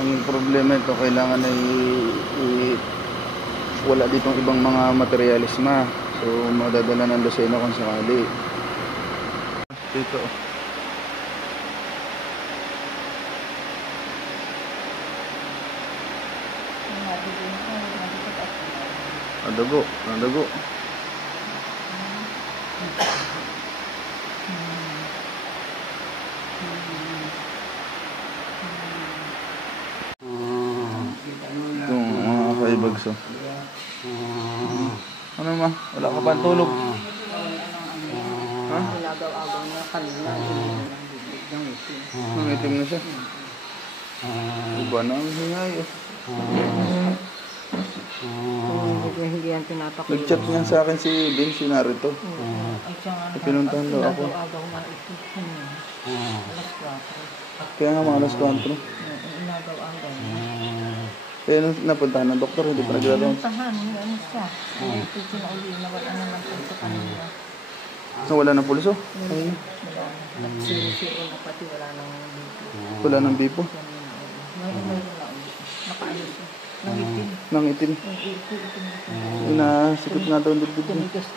Ang problema ito, kailangan ay wala ditong ibang mga materialis na. So madadala ng Lucena kung sakali. Dito. Nadago, nadago. Itong mga kaibagso. Ano ma? Wala ka pa tulog? Ha? Nagaw-agaw na kanina. Nangitim na siya. Iba na ang hingay. Hindi yan tinatakot. Nag-chat nga sa akin si Ben, si Narito. Pinuntahan daw ako. Nagaw-agaw na ito. Alas 4. Kaya nga mga alas 4. Nagaw-agaw na. Kaya napuntahan ng doktor, hindi pa naglalawang. Pinuntahan, ano siya. Ito sinauli na wala na ng pulso kanina. So, wala ng pulso? Wala. Zero na pati wala nang bipo. Wala ng bipo? Mayroon na. Nakaano siya. Nangitim. Nangitim. Inasikot nga daw ang dibdib niya. Tumigas.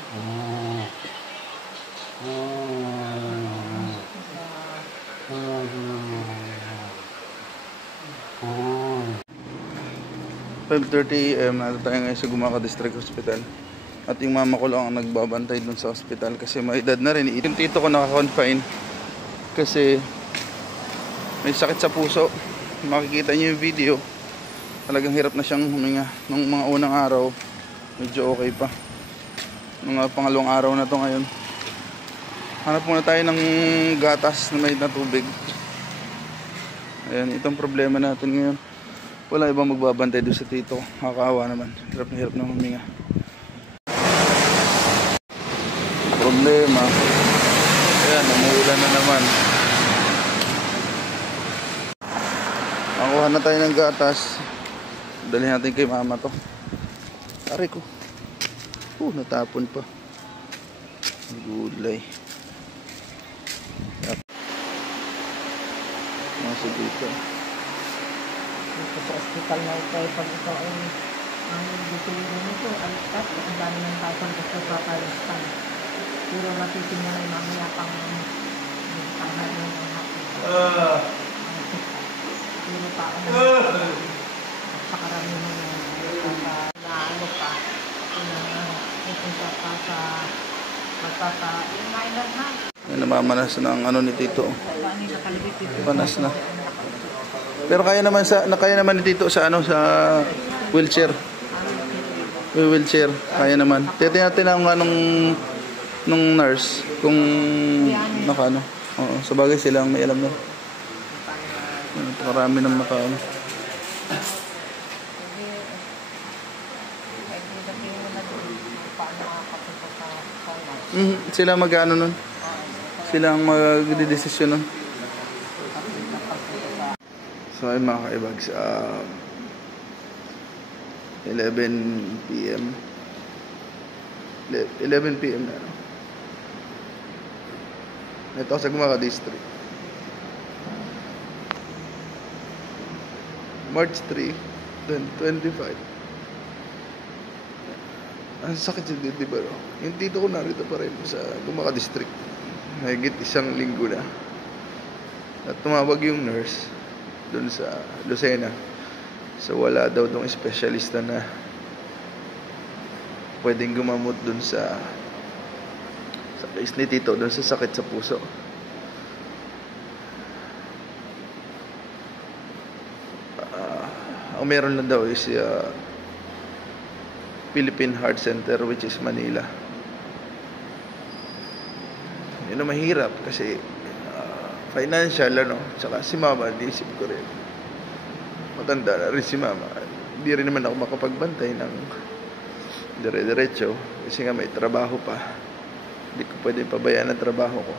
5:30 AM na tayo ngayon sa Gumaca District Hospital. At yung mama ko lang ang nagbabantay dun sa hospital kasi may edad na rin. Yung tito ko naka-confine kasi may sakit sa puso. Makikita niyo yung video. Talagang hirap na siyang huminga. Nung mga unang araw, medyo okay pa. Nung pangalawang araw na to ngayon. Hanap muna tayo ng gatas na may na tubig. Ayan, itong problema natin ngayon. Wala ibang magbabantay doon sa tito. Nakakaawa naman. Hirap na huminga. Problema. Ayan, umuulan na naman. Makuha na tayo ng gatas. Dalhin natin kay mama to. Aray ko. Natapon pa. Gulay. Nasa dito. Dito sa hospital na ito ay pag ito ay dito rin ito, alistat, ang dami ng tao gusto sa palistan. Pero matitingnan ay mamaya pang tanghal ng hapon. Pero tao na pakarami mo na ano pa, pupunta pa sa magpapa-inliner na. Namamanas na ang ano ni tito. Panas na. Pero kaya naman ni tito sa ano, sa wheelchair. Wheelchair, kaya naman. Titingnan natin ang anong nung nurse kung nakaano. Oo, sa bagay sila ang may alam na. Marami nang nakaano. Sila mag-ano nun. Sila ang magdidesisyon nun. So ay mga kaibags, 11 PM 11 PM na. Ito sa Gumaca District. March 3, 2025. Ang sakit sa dito, diba? Yung tito ko narito pa rin sa Gumaca District. Mahigit isang linggo na. At tumawag yung nurse doon sa Lucena. So wala daw tong espesyalista na pwedeng gumamot doon sa case ni tito, doon sa sakit sa puso. Ang meron lang daw is Philippine Heart Center, which is Manila. Yun ang mahirap kasi financial, ano, tsaka si mama, naisip ko rin, matanda na rin si mama, hindi rin naman ako makapagbantay ng dire-diretso kasi nga may trabaho pa, hindi ko pwede pabayaan ang trabaho ko.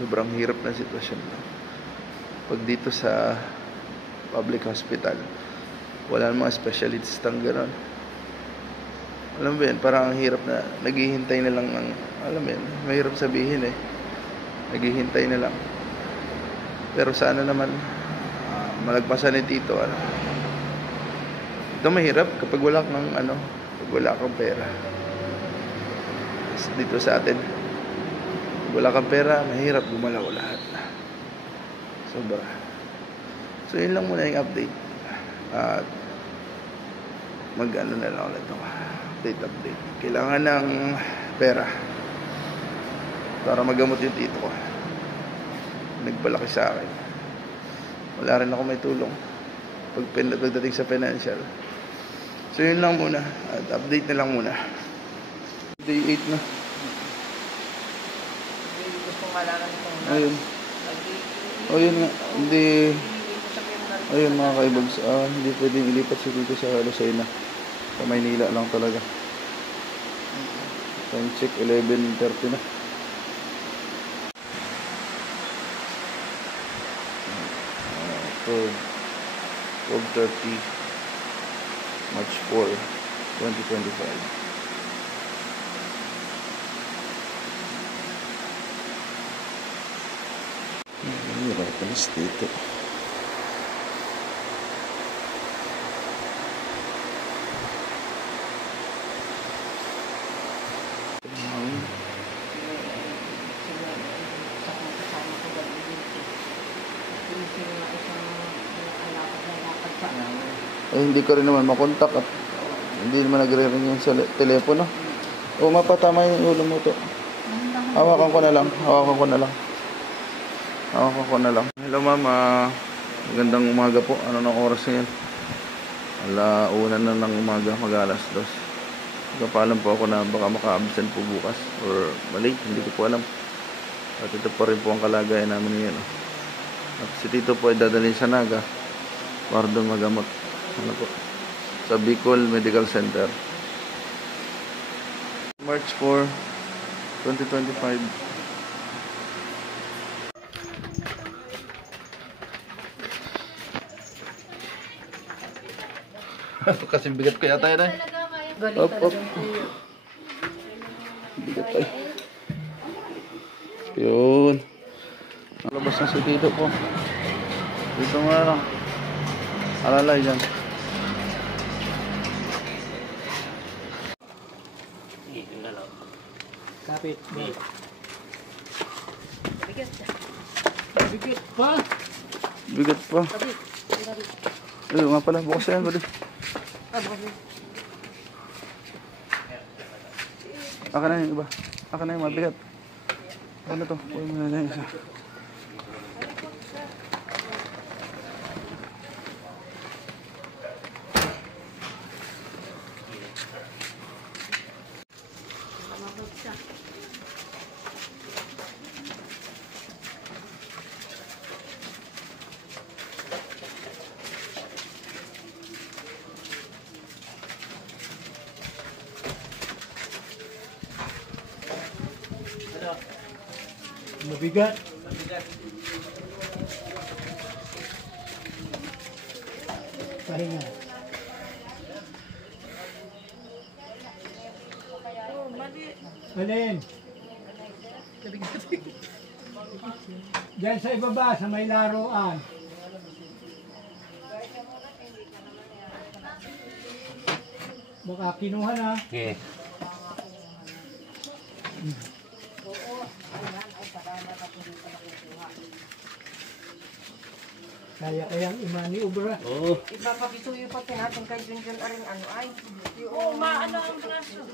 Sobrang hirap na sitwasyon na. Pag dito sa public hospital, wala namang specialistang gano'n. Alam mo yun, parang ang hirap na naghihintay na lang ng, alam mo yun, mahirap sabihin eh, naghihintay na lang. Pero sana naman malagpasan ni Tito. Ano. Ito mahirap kapag wala kang pag wala kang pera. Dito sa atin, wala kang pera, mahirap gumalaw lahat. Sobra. So yun lang muna yung update. At na lang ulit ako. Update. Kailangan ng pera para magamot yung tito ko. Nagpalaki sa akin. Wala rin ako may tulong pagdating sa financial. So yun lang muna. At update na lang muna. Day 8 na. Gusto malaman ko na. Ayun. O yun nga. Hindi. Ayun mga kaibags. Hindi pwedeng ilipat si Tito sa Lucena. Sa Maynila lang talaga. Time check 11:30 na. So 12:30 March 4, 2025. Hirapan na si Tito. Hindi ko rin naman makontak at hindi naman nagre-ring yung sa telepono. O mapatama yung ulo mo to. Hawakan ko na lang. Hello ma'am, magandang umaga po. Ano ng oras ngayon? 1:00 na ng umaga, mag-alas 2. Nagpapaalam po ako na baka maka-absent po bukas or mali, hindi ko po alam. At ito pa rin po ang kalagayan namin ngayon. At si Tito po ay dadalhin sa Naga para doon magamot. Ano po? Sa Bicol Medical Center. March 4, 2025. Kasi bigat ko yata yun. Op. Bigat tayo. Yun. Nalabas na si Tito po. Dito nga lang. Alalay dyan. Kapit. Bigat pa. Ayun nga pala. Bukas yan. Bali. Aka na yung iba. Aka na yung mabigat. Ano to? Puwi mo na yung isa. Mabigat. Pahinga. Alin? Diyan sa ibaba, sa may laruan. Baka kinuha na. Okay. Kaya-kayang imani ubra. Oo. Ipapakisuyo pa natin kay Junjun aring ano ay. Oo, maano ang braso.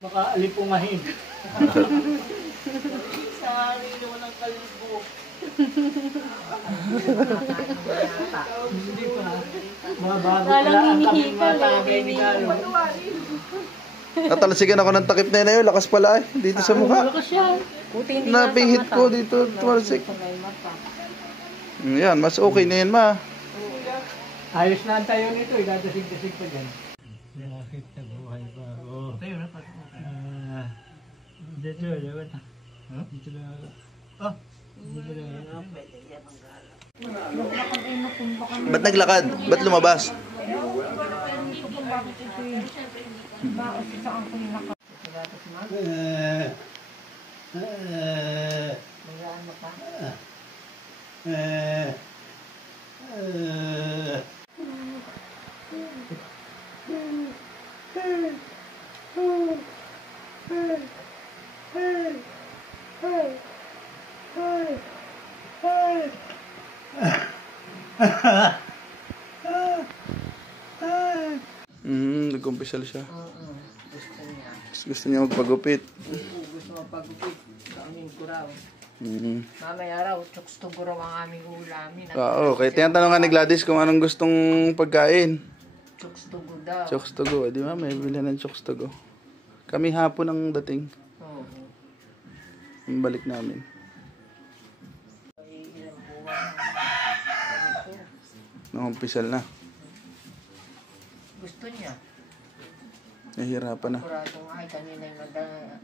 Baka alipungahin. Sorry, walang kalbo. Hindi pa. Mga bago pala ang kaming mga tagay ni Galo. Natalasigan ako ng takip na yun. Lakas pala eh. Dito sa mukha. Napihit ko dito. Tumalsik. Yan, mas okay na yan ma. Ayos na ang tayo nito. Idadasig-dasig pa dyan. Bakit nabuhay pa ako? Tayo na pa. Dito, dapat. Dito na ako. Oh, Naglakad ay napunta kami. Ba't naglakad? Ba't lumabas? Hindi ko kung bakit ito yung bakit saan ko nilakad. Pagkatapos mag, magaan mo pa. Nag-umpisal siya. Gusto niya. Gusto niya magpagupit. Gusto mapagupit. Kainin ko raw. Mm. Mamaya raw, chokes to go raw ang aming ulamin. Oo, kaya tinatanong ni Gladys kung anong gustong pagkain. Chokes to go daw. Chokes to go. Di ba? May bili ng chokes to go. Kami hapon ang dating. Oo. Ang balik namin. Ay, ilang buwan na. Ganito. Nangumpisal na. Gusto niya. Nahihirapan na. Kurado nga ay kanina yung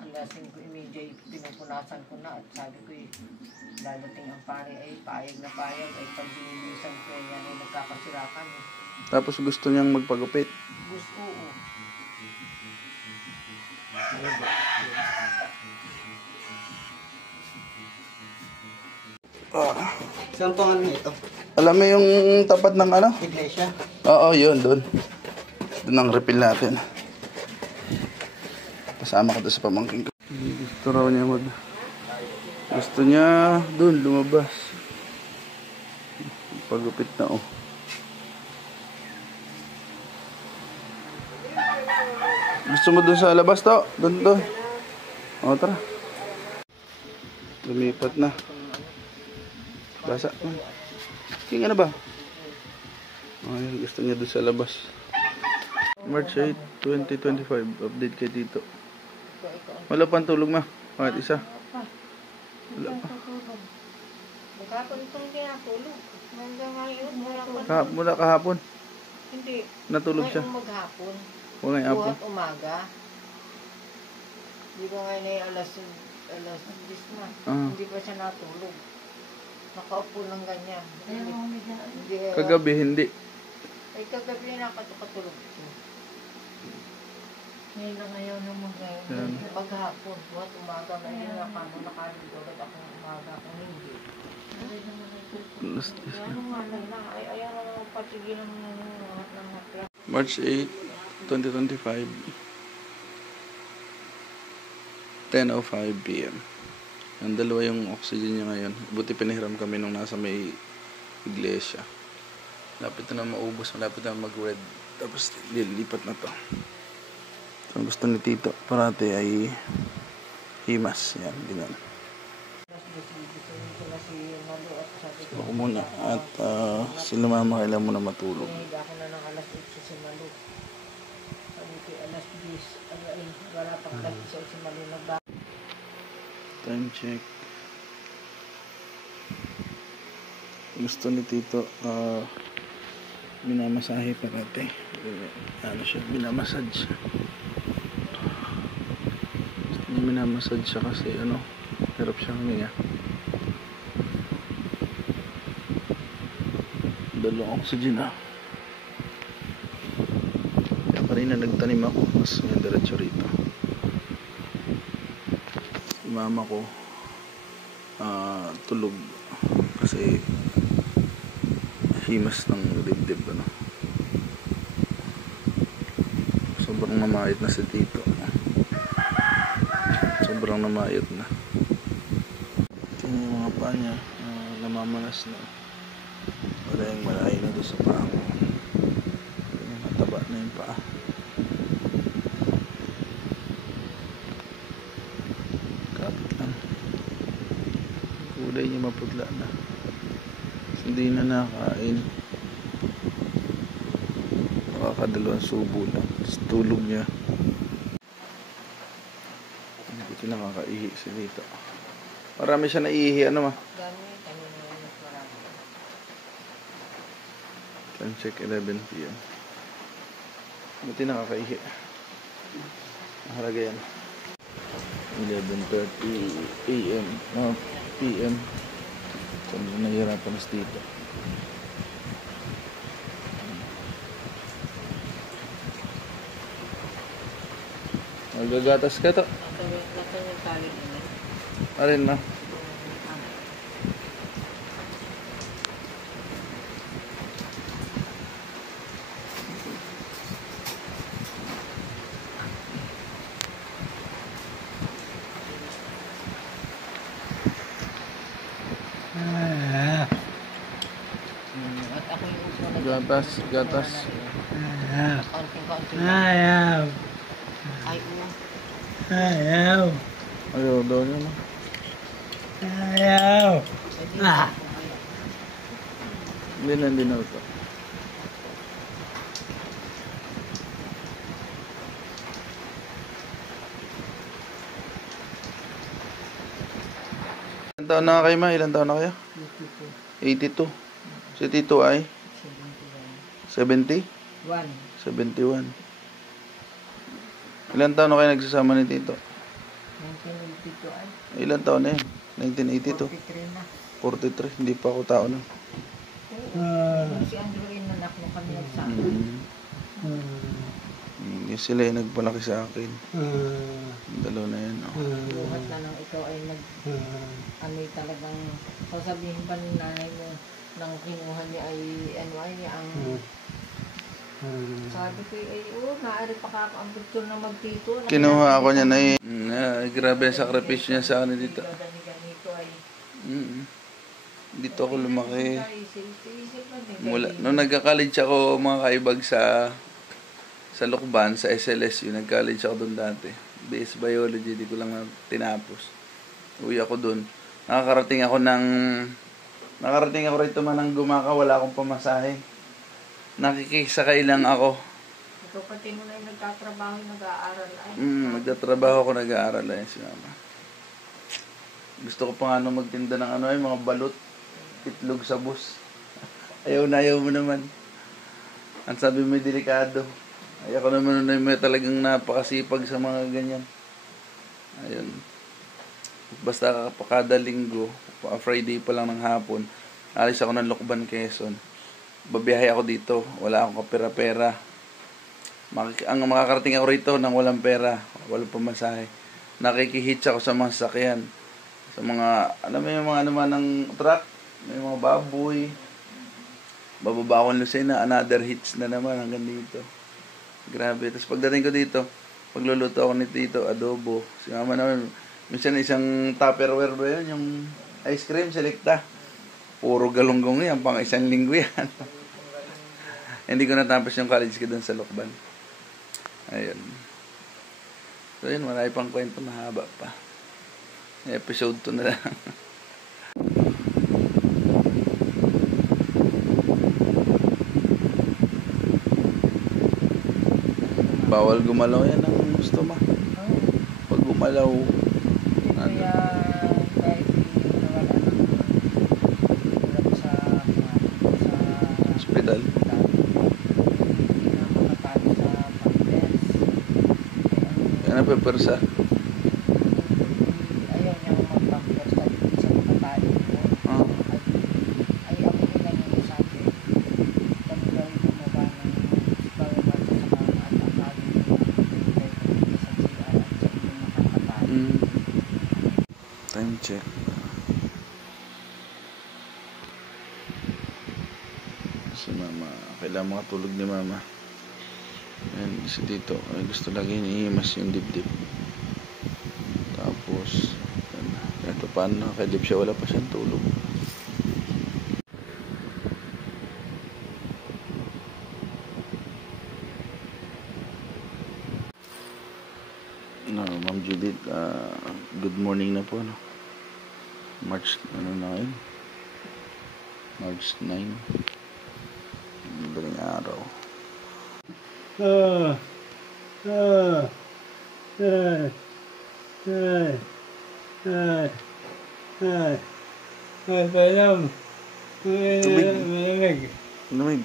alasin ko immediate pinupunasan ko na at sabi ko dadating ang pare ay payag na payag ay pag binibisan ko yan ay nagkakasira kami. Tapos gusto niyang magpagupit. Gusto ko. Saan pangalan nito? Alam mo yung tapat ng ano? Iglesia? Oo, yun, doon. Doon ang refill natin. Pasama ko doon sa pamangking ko. Gusto raw niya Gusto niya doon lumabas. Pagupit na oh. Gusto mo doon sa labas to? Doon. O, tara. Lumipat na. Basa. King ano ba? Ay, gusto niya doon sa labas. March 8, 2025. Update kay Tito. Wala pang tulog ma. Kahit isa. Wala pa. Magkapon itong kinatulog. Hanggang ngayon, wala pa. Mula kahapon. Hindi. Natulog siya. Ngayong maghapon. Wala yung hapon. Buhat umaga. Hindi ko ngayon ay alas 10 na. Hindi pa siya natulog. Nakaupo lang ganyan. Hindi. Kagabi hindi. Ay kagabi nakatulog ko. Ngayon na ngayon naman ngayon. Maghapon. Buhat umaga. Ngayon nakalulog akong umaga. Kung hindi. Ano nga na. Ayaw naman patigilan ng matla. March 8, 2025. 10:05 PM. Ang dalawa yung oxygen niya ngayon. Buti pinahiram kami nung nasa may iglesia. Lapit na maubos. Malapit na mag-red. Tapos lilipat na to. So, ang gusto ni Tito parati ay himas. Yan, ganyan. Ako muna. At sila mama kailangan muna matulog. Ako na ng alas 8 si Malu. Sabi ko alas 10. Wala pang alas 10 si Malu na ba? Time check. Gusto ni Tito minamasahe parati. Ano siya, minamassage. Gusto niya minamassage siya kasi hirap siya huminga. Dalawang oxygen Kaya kanina nagtanim ako, mas may diretso rito. Mama ko tulog kasi himas ng dibdib sobrang namayat na si Tito, sobrang namayat na. Ito yung mga paa niya namamanas na, wala yung malayo na doon sa paa ko, mataba na yung paa. Kulay niya mapudla na. Hindi na nakain. Nakakadalawang subo lang. Tulog niya. Hindi ko nakakaihi si Tito. Marami siya naiihi. Ano ma? Dami, kanina yung mas marami. Time check 11 PM. Buti nakakaihi. Mahalaga yan. 11:30 AM PM. Sobrang nahihirapan si Tito. Magagatas ka to. Nasaan yung tali nila? Arin na. At ako yung uso na Gatas. kaunting-kaunting. Ayaw. Ay, oo. Ayaw. Ayaw daw niya na. Ayaw. Hindi na ito. Ilan taon na kayo, ma? Ilan taon na kayo? 82. Si Tito ay 70? 71. Ilan taon na kayo nagsasama ni Tito? 1982 ay. Ilan taon na yun? 1982? 43 na. 43. Hindi pa ako tao na. Yung si Andrew rin anak mo kami nagsama. Yung sila yung nagpalaki sa akin. Dalawa na yan. Oh. Buhat na nang ikaw ay ano'y talagang sasabihin pa ni nanay mo nang kinuha niya ay ang sabi ko ay naari pa kakaambot ko na magtito. Kinuha ako niya na grabe ang sakripisyo niya sa akin dito. Ganito ay Dito ako lumaki. isip man din. Mula, nung nagka-college ako mga kaibag sa Lukban, sa SLS, yung nag-college ako doon dati. BS Biology, di ko lang tinapos. Uwi ako doon. Nakarating ako rito man ng Gumaka, wala akong pamasahe. Nakikisakay lang ako. Ikaw pati mo na yung nagtatrabaho, nag-aaral ay. Nagtatrabaho ako, nag-aaral ay si mama. Gusto ko pa nga magtinda ng mga balot, itlog sa bus. Ayaw mo naman. Ang sabi mo delikado. Ayaw ko naman may talagang napakasipag sa mga ganyan. Ayun. Basta kada linggo, Friday pa lang ng hapon, alis ako ng Lukban, Quezon. Babiyahe ako dito. Wala akong kapera-pera. Ang makakarating ako rito nang walang pera, walang pamasahe. Nakikihitch ako sa mga sasakyan. Sa mga, yung mga naman ng truck, may mga baboy. Bababa ako ng Lucena, another hitch na naman hanggang dito. Grabe. Tapos pagdating ko dito, pagluluto ako ni Tito, adobo. Si mama naman, minsan isang Tupperware ba yun, yung ice cream, selecta. Puro galunggong yan, pang isang linggo yan. Hindi ko natapos yung college ko doon sa Lukban. Ayun. So yun, marami pang kwento, mahaba pa. Episode 2 na lang. Bawal gumalaw yan ang gusto mo. Pag gumalaw, Kaya kahit nawala ng hirap sa hospital. hindi na makatalo sa pampers. Yan ang pepersa. Ayaw niya mag-pampers at hindi siya makatalo po. Ay ako nila yung sabi. Kami daw yung bumaba ng bawal sa mama at akali nila sa CR at sa inyong makakatalo. Time check. Si mama, kailangan makatulog ni mama. Yan, si Tito, ay gusto lagi inihimas yung dibdib. Tapos, yan, ito paano nakakadib siya, wala pa siyang tulog. No, Ma'am Judith, good morning na po, no? March 9. Madaling araw. Tubig. Malamig. Lamig.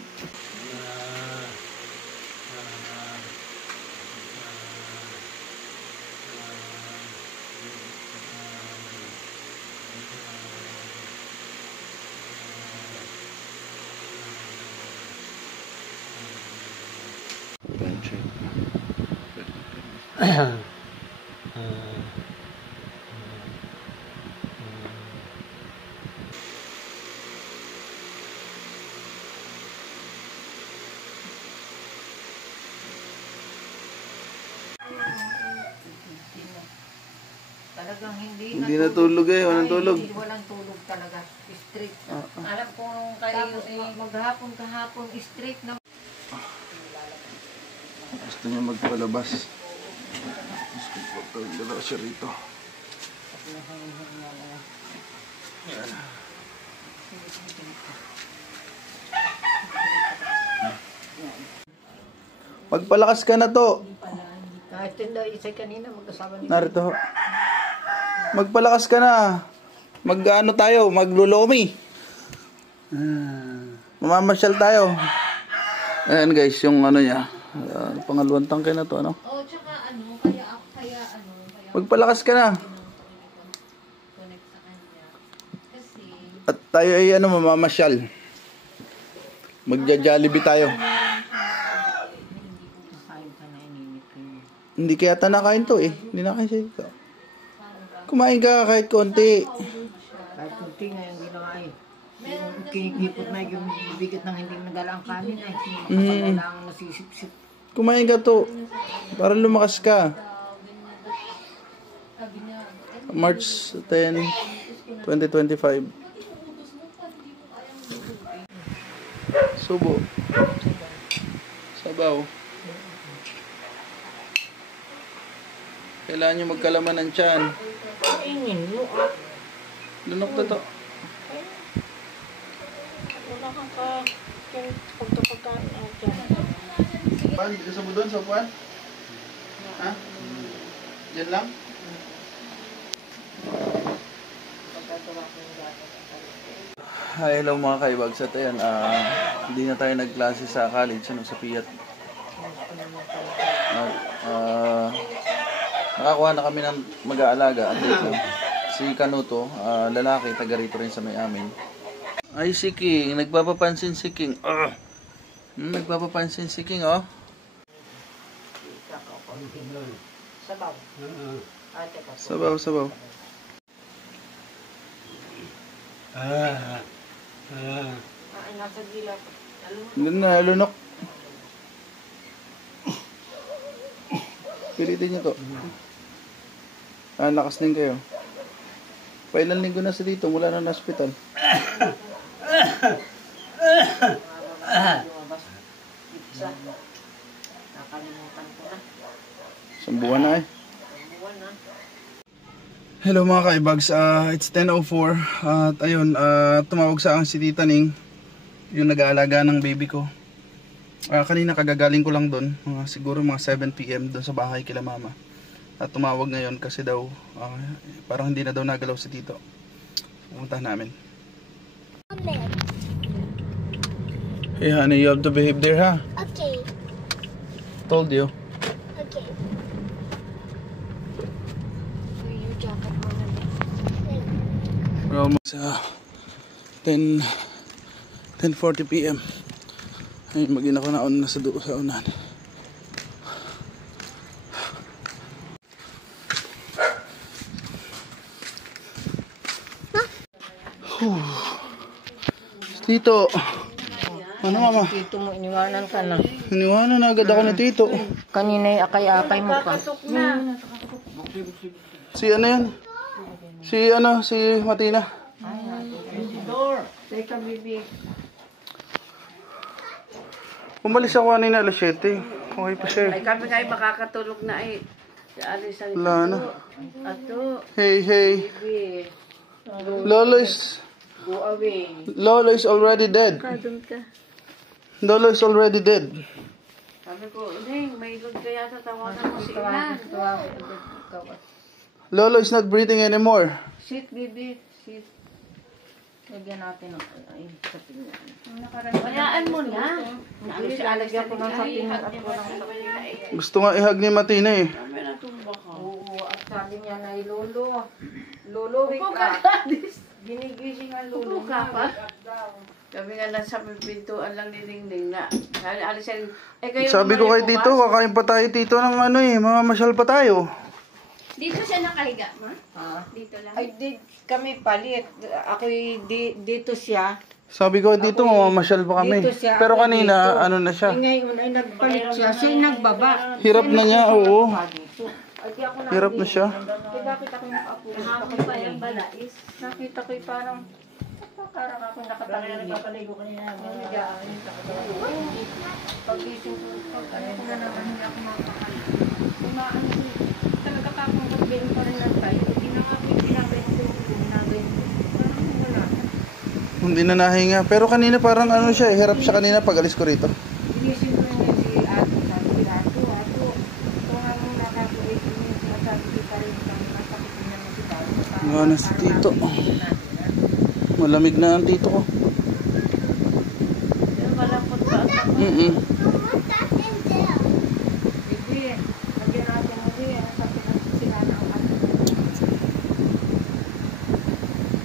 check. Talagang hindi Hindi natulog eh, walang Ay, tulog. hindi, walang tulog talaga. Straight. Alam ko nung kayo maghapon kahapon, straight na. Gusto niya magpalabas. Gusto ko pagdala siya rito. Magpalakas ka na to. Kahit hindi, isay kanina magkasama ni Narito. Magpalakas ka na. Mag-ano tayo, maglulomi. Mamamasyal tayo. Ayan guys, yung ano niya. Pangalawang tangke na to, ano? Oh, tsaka kaya Magpalakas ka na. connect sa kanya. Kasi, At tayo ay ano, mamamasyal. Magja-jollibee tayo. kakain ka na ininit kayo. Hindi kaya nakain to eh. Hindi nakain siya dito. Kumain ka kahit konti. Kahit kunti nga yung ginawa eh. Yung kinikipot na yung bigat ng hindi madala ang kanin ay hindi makasalaw lang nasisip-sip. Kumain ka to. Para lumakas ka. March 10, 2025. Subo. Sabaw. Kailangan nyo magkalaman ng tiyan. Kainin mo ah. Lunok na to. Wala kang pagkapagkaan ako dyan. Pan, dito sa budon, sa upuan? Ha? Diyan lang? Hi, hello mga kaibags. At ayan, hindi na tayo nagklase sa college, ano, sa Piat. Nakakuha na kami ng mag-aalaga. At ito, si Kanuto, lalaki, taga rito rin sa may amin. Ay, si King. Nagpapapansin si King. Nagpapapansin si King, oh. Sabaw. Ate ka. Sabaw, sabaw. Ay, nasa gila ko. Hindi na, lunok. Pilitin nyo to. Lakas din kayo. Pailan linggo na sa dito, mula na hospital. Lumabas. Isa. Nakalimutan ko na. Isang buwan na eh. Buwan na. Hello mga kaibags, it's 10:04 at ayun, tumawag sa akin si Tita Ning, yung nag-aalaga ng baby ko. Kanina kagagaling ko lang doon, siguro mga 7 PM doon sa bahay kila mama. At tumawag ngayon kasi daw, parang hindi na daw nagalaw si Tito. Pumunta namin. Hey honey, you have to behave there, ha? Okay, Told you. okay. Your jacket on a bit. We're almost 10:40 PM. Ayun, mag-ina ko na sa unahan. Tito, ano mama? Tito mo, iniwanan ka na. Iniwanan na agad ako ni Tito. Kanina'y akay-akay mo pa. Si ano yan? Si Matina. Teka, baby. Umalis ako kanina alas 7. Okay pa siya. Ay kami nga ay makakatulog na ay. Si Alice ang Wala na. ato. Hey, hey. Baby. Lolo is already dead. Kadun ka. Lolo is already dead. Sabi ko, hindi, may load kaya sa tawanan mo si Ilan. Lolo is not breathing anymore. Sit, baby. Sit. Lagyan natin ng sapin yan. Bayaan mo na. Lalagyan ko ng sapin at walang sapin. Gusto nga ihag ni Matina eh. Kami natumba ka. Oo, at sabi niya na Lolo. Lolo, wake Upo ka, up. Gladys. Ginigising ang Lolo. Upo ka pa? Wake up daw. Kami nga nasa pintuan lang ni Dingding na. Alisan. Kayo Sabi ko kay naman Tito, bukas. kakain pa tayo Tito ng ano eh, mamamasyal pa tayo. Dito siya nakahiga, ma? Ah. Dito lang. Ay, kami palit. Ako'y dito siya. Sabi ko dito, mamamasyal pa kami. Dito siya, Pero ako kanina, dito. ano na siya. Ay, ngayon ay nagpalit siya. Siya nagbaba. Hirap na niya, oo. Dito. Ay, di ako Hirap na siya. Kaya bakit ako nakaupo? Kahapon pa yung balais. Nakita ko'y parang ako nakatangin. Nakapaligo kanina. Pag-ising ko, ano ko na naman, hindi ako makakali. Kumaan ko. Talaga pa akong magbayin pa rin ng tayo. Hindi na nga ako yung pinagayin ko. Pinagayin ko. Parang wala. Hindi na nahinga. Pero kanina parang ano siya, hirap siya kanina pag alis ko rito. Inisip ko nga si Ato. Sabi ko, Ato. Ito nga nung nakaka-8 minutes. Masabi ko pa rin kang nasakit niya ng si Ato. Nga na si Tito. Malamig na ang Tito ko. Pero malapot pa ang ako. Sige, lagyan natin ulit. Sabi natin sila na ang ato.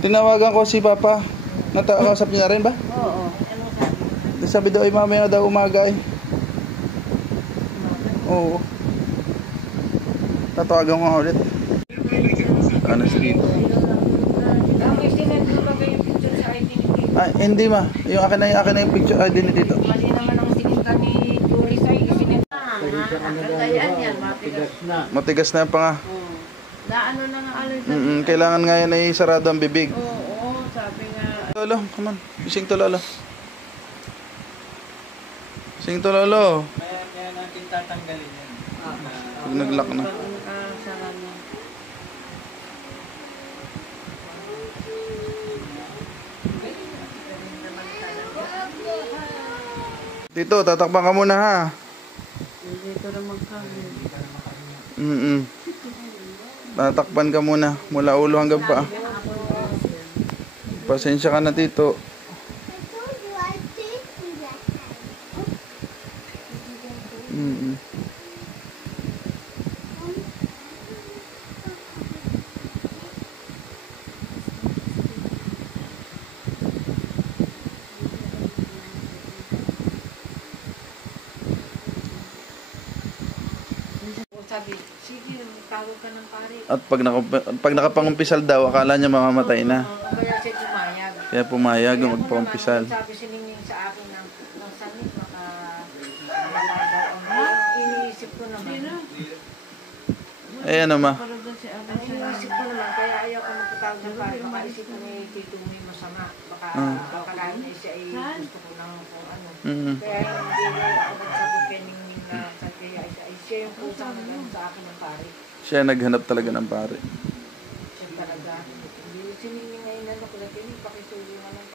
Tinawagan ko si Papa. Nakausap niya rin ba? Oo. Ano sabi? Sabi daw ay mamaya daw umaga eh. Oo. Tatawagan ko nga ulit. Ano si Tito? Ang isinend ko ba yung picture sa ID ni Tito? Ah, hindi ma. Yung akin na yung picture ID ni Tito. Mali naman ang sinita ni Doris ay isinend. Kagayaan yan, matigas. Matigas na pa nga. Na ano na nga alin sa... Kailangan nga yan ay sarado ang bibig. Oo, sabi nga. Lolo, come on. Bising to Lolo. Bising to Lolo. Kaya natin tatanggalin yan. Pag nag-lock na. Sarap na. Tito, tatakpan ka muna ha. Dito na magkami. Tatakpan ka muna mula ulo hanggang paa. Pasensya ka na Tito. Sabi, sige, tawag ka ng pare. At pag nakapangumpisal daw, akala niya mamamatay na. Kaya siya pumayag. Kaya pumayag magpangumpisal. Sabi si Ningning sa akin ng sanit, iniisip ko naman. Eh ano ma? Pero doon si Ate siya. Iniisip ko naman, kaya ayaw ko magpatawag ng pare. Baka isip ko ni Tito may masama. Baka akalain niya siya ay gusto ko lang kung ano. Kaya hindi ako nagsabi kay Ningning na sa kaya ay siya yung kusang nagano sa akin ng pare. Siya naghanap talaga ng pare.